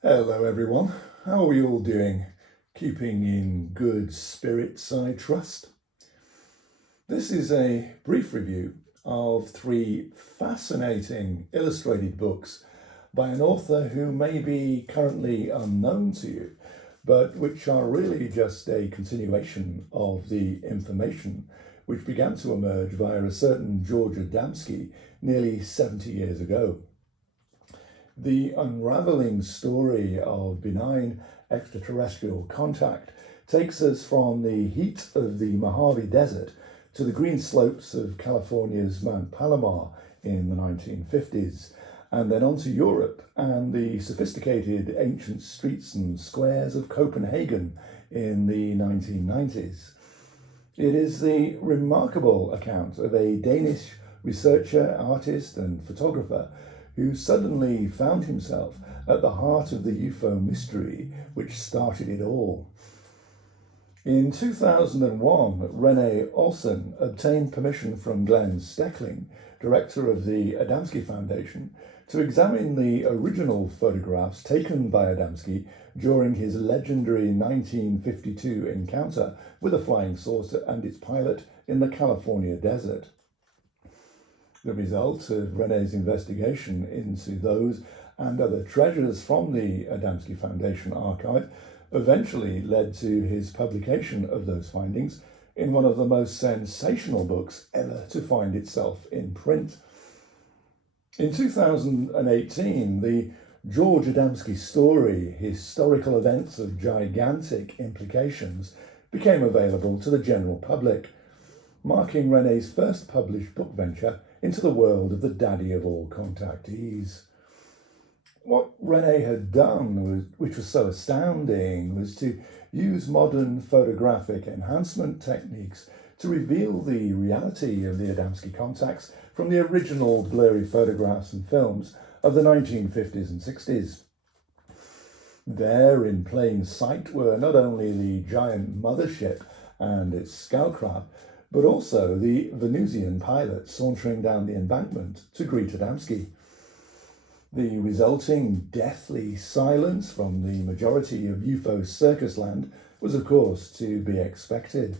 Hello everyone, how are we all doing? Keeping in good spirits, I trust. This is a brief review of three fascinating illustrated books by an author who may be currently unknown to you, but which are really just a continuation of the information which began to emerge via a certain George Adamski nearly 70 years ago. The unravelling story of benign extraterrestrial contact takes us from the heat of the Mojave Desert to the green slopes of California's Mount Palomar in the 1950s, and then on to Europe and the sophisticated ancient streets and squares of Copenhagen in the 1990s. It is the remarkable account of a Danish researcher, artist, and photographer who suddenly found himself at the heart of the UFO mystery which started it all. In 2001, Rene Olsen obtained permission from Glenn Steckling, director of the Adamski Foundation, to examine the original photographs taken by Adamski during his legendary 1952 encounter with a flying saucer and its pilot in the California desert. The result of Rene's investigation into those and other treasures from the Adamski Foundation archive eventually led to his publication of those findings in one of the most sensational books ever to find itself in print. In 2018, the George Adamski story, Historical Events of Gigantic Implications, became available to the general public, marking Rene's first published book venture into the world of the daddy of all contactees. What Rene had done, which was so astounding, was to use modern photographic enhancement techniques to reveal the reality of the Adamski contacts from the original blurry photographs and films of the 1950s and 60s. There in plain sight were not only the giant mothership and its scoutcraft, but also the Venusian pilot sauntering down the embankment to greet Adamski. The resulting deathly silence from the majority of UFO circus land was of course to be expected.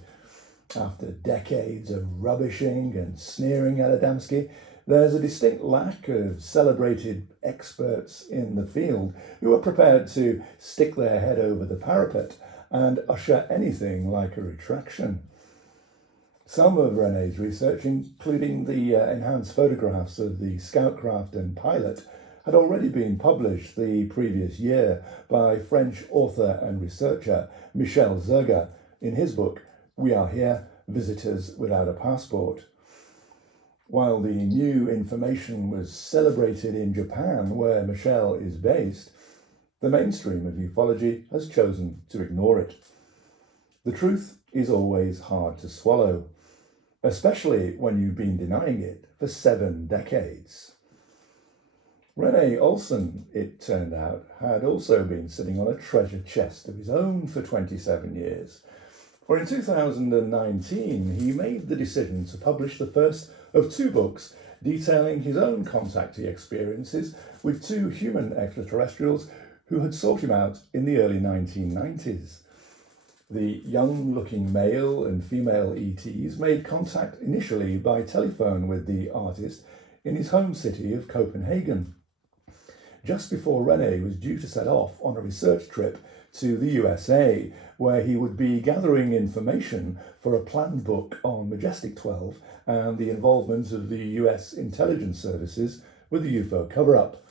After decades of rubbishing and sneering at Adamski, there's a distinct lack of celebrated experts in the field who are prepared to stick their head over the parapet and usher anything like a retraction. Some of Rene's research, including the enhanced photographs of the scoutcraft and pilot, had already been published the previous year by French author and researcher Michel Zerga in his book, We Are Here, Visitors Without a Passport. While the new information was celebrated in Japan, where Michel is based, the mainstream of ufology has chosen to ignore it. The truth is always hard to swallow, especially when you've been denying it for 7 decades. Rene Olsen, it turned out, had also been sitting on a treasure chest of his own for 27 years. For in 2019, he made the decision to publish the first of 2 books detailing his own contactee experiences with 2 human extraterrestrials who had sought him out in the early 1990s. The young-looking male and female ETs made contact initially by telephone with the artist in his home city of Copenhagen, just before Rene was due to set off on a research trip to the USA, where he would be gathering information for a planned book on Majestic 12 and the involvement of the US intelligence services with the UFO cover-up.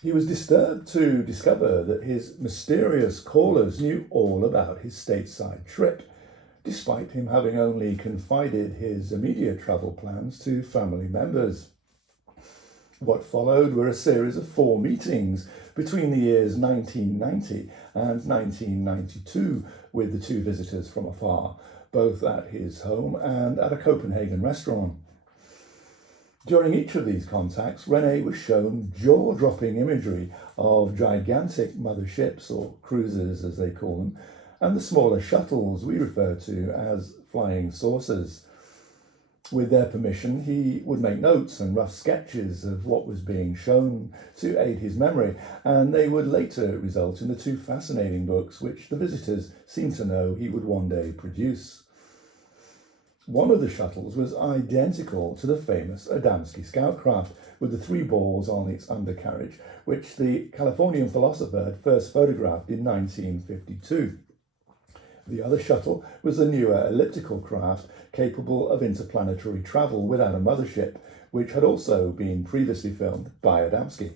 He was disturbed to discover that his mysterious callers knew all about his stateside trip, despite him having only confided his immediate travel plans to family members. What followed were a series of 4 meetings between the years 1990 and 1992 with the 2 visitors from afar, both at his home and at a Copenhagen restaurant. During each of these contacts, Rene was shown jaw-dropping imagery of gigantic motherships, or cruisers as they call them, and the smaller shuttles we refer to as flying saucers. With their permission, he would make notes and rough sketches of what was being shown to aid his memory, and they would later result in the two fascinating books which the visitors seemed to know he would one day produce. One of the shuttles was identical to the famous Adamski scout craft, with the three balls on its undercarriage, which the Californian philosopher had first photographed in 1952. The other shuttle was a newer elliptical craft capable of interplanetary travel without a mothership, which had also been previously filmed by Adamski.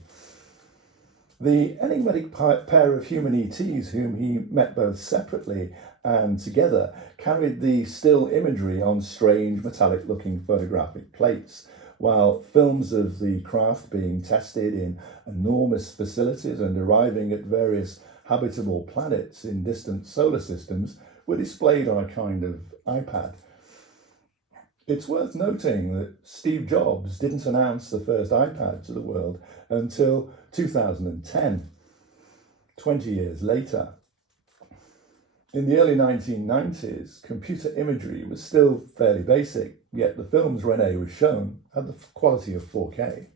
The enigmatic pair of human ETs, whom he met both separately and together, carried the still imagery on strange metallic-looking photographic plates, while films of the craft being tested in enormous facilities and arriving at various habitable planets in distant solar systems were displayed on a kind of iPad. It's worth noting that Steve Jobs didn't announce the first iPad to the world until 2010, 20 years later. In the early 1990s, computer imagery was still fairly basic, yet the films Rene was shown had the quality of 4K.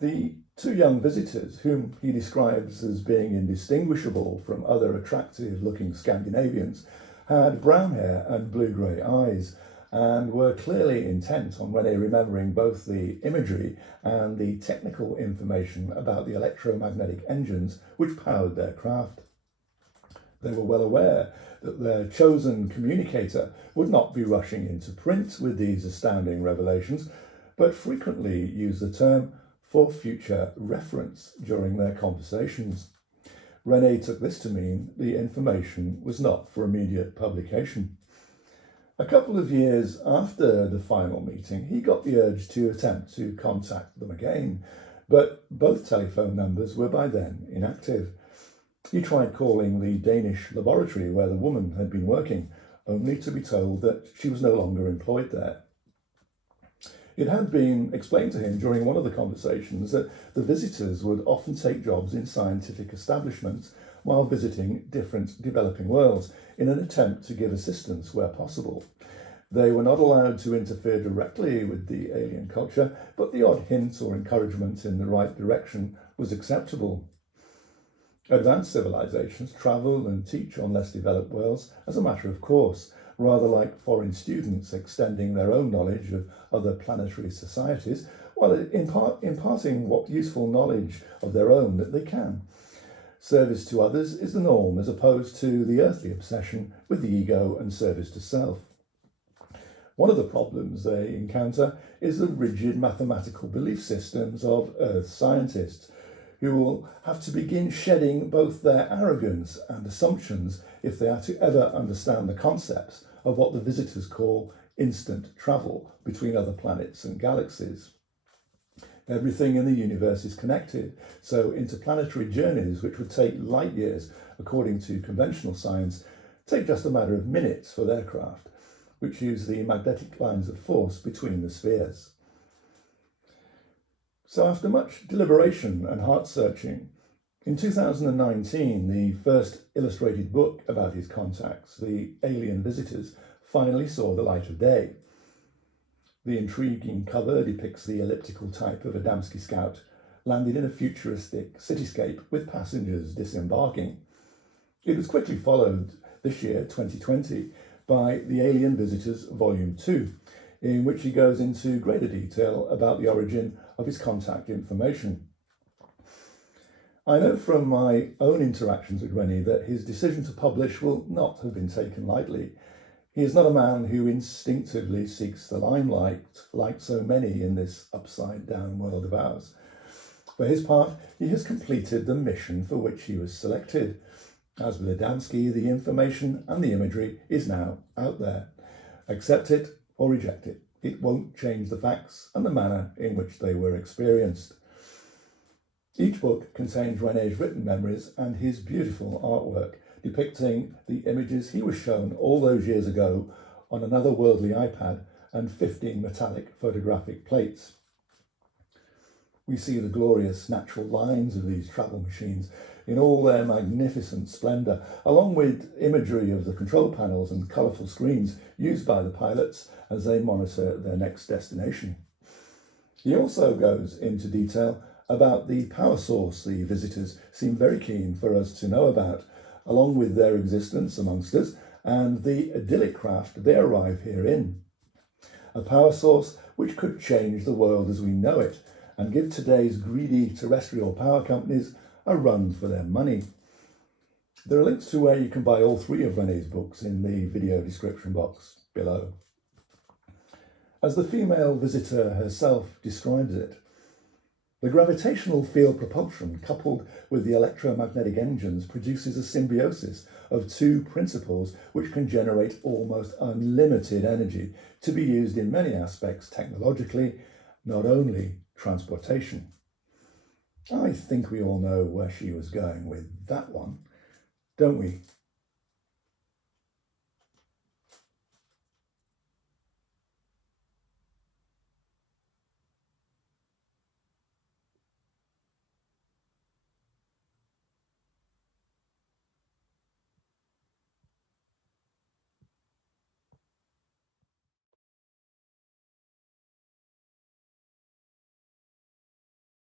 The two young visitors, whom he describes as being indistinguishable from other attractive-looking Scandinavians, had brown hair and blue-grey eyes, and were clearly intent on Rene remembering both the imagery and the technical information about the electromagnetic engines which powered their craft. They were well aware that their chosen communicator would not be rushing into print with these astounding revelations, but frequently used the term for future reference during their conversations. Rene took this to mean the information was not for immediate publication. A couple of years after the final meeting, he got the urge to attempt to contact them again, but both telephone numbers were by then inactive. He tried calling the Danish laboratory where the woman had been working, only to be told that she was no longer employed there. It had been explained to him during one of the conversations that the visitors would often take jobs in scientific establishments while visiting different developing worlds in an attempt to give assistance where possible. They were not allowed to interfere directly with the alien culture, but the odd hint or encouragement in the right direction was acceptable. Advanced civilizations travel and teach on less developed worlds as a matter of course, rather like foreign students extending their own knowledge of other planetary societies, while imparting what useful knowledge of their own that they can. Service to others is the norm, as opposed to the earthly obsession with the ego and service to self. One of the problems they encounter is the rigid mathematical belief systems of Earth scientists, who will have to begin shedding both their arrogance and assumptions if they are to ever understand the concepts of what the visitors call instant travel between other planets and galaxies. Everything in the universe is connected, so interplanetary journeys, which would take light years according to conventional science, take just a matter of minutes for their craft, which use the magnetic lines of force between the spheres. So after much deliberation and heart-searching, in 2019, the first illustrated book about his contacts, The Alien Visitors, finally saw the light of day. The intriguing cover depicts the elliptical type of Adamski Scout landed in a futuristic cityscape with passengers disembarking. It was quickly followed this year, 2020, by The Alien Visitors Volume 2, in which he goes into greater detail about the origin of his contact information. I know from my own interactions with Rene that his decision to publish will not have been taken lightly. He is not a man who instinctively seeks the limelight like so many in this upside-down world of ours. For his part, he has completed the mission for which he was selected. As with Adamski, the information and the imagery is now out there. Accept it or reject it. It won't change the facts and the manner in which they were experienced. Each book contains Rene's written memories and his beautiful artwork, depicting the images he was shown all those years ago on another worldly iPad and 15 metallic photographic plates. We see the glorious natural lines of these travel machines in all their magnificent splendour, along with imagery of the control panels and colourful screens used by the pilots as they monitor their next destination. He also goes into detail about the power source the visitors seem very keen for us to know about, along with their existence amongst us and the idyllic craft they arrive here in. A power source which could change the world as we know it and give today's greedy terrestrial power companies a run for their money. There are links to where you can buy all three of Rene's books in the video description box below. As the female visitor herself describes it, the gravitational field propulsion coupled with the electromagnetic engines produces a symbiosis of two principles which can generate almost unlimited energy to be used in many aspects technologically, not only transportation. I think we all know where she was going with that one, don't we?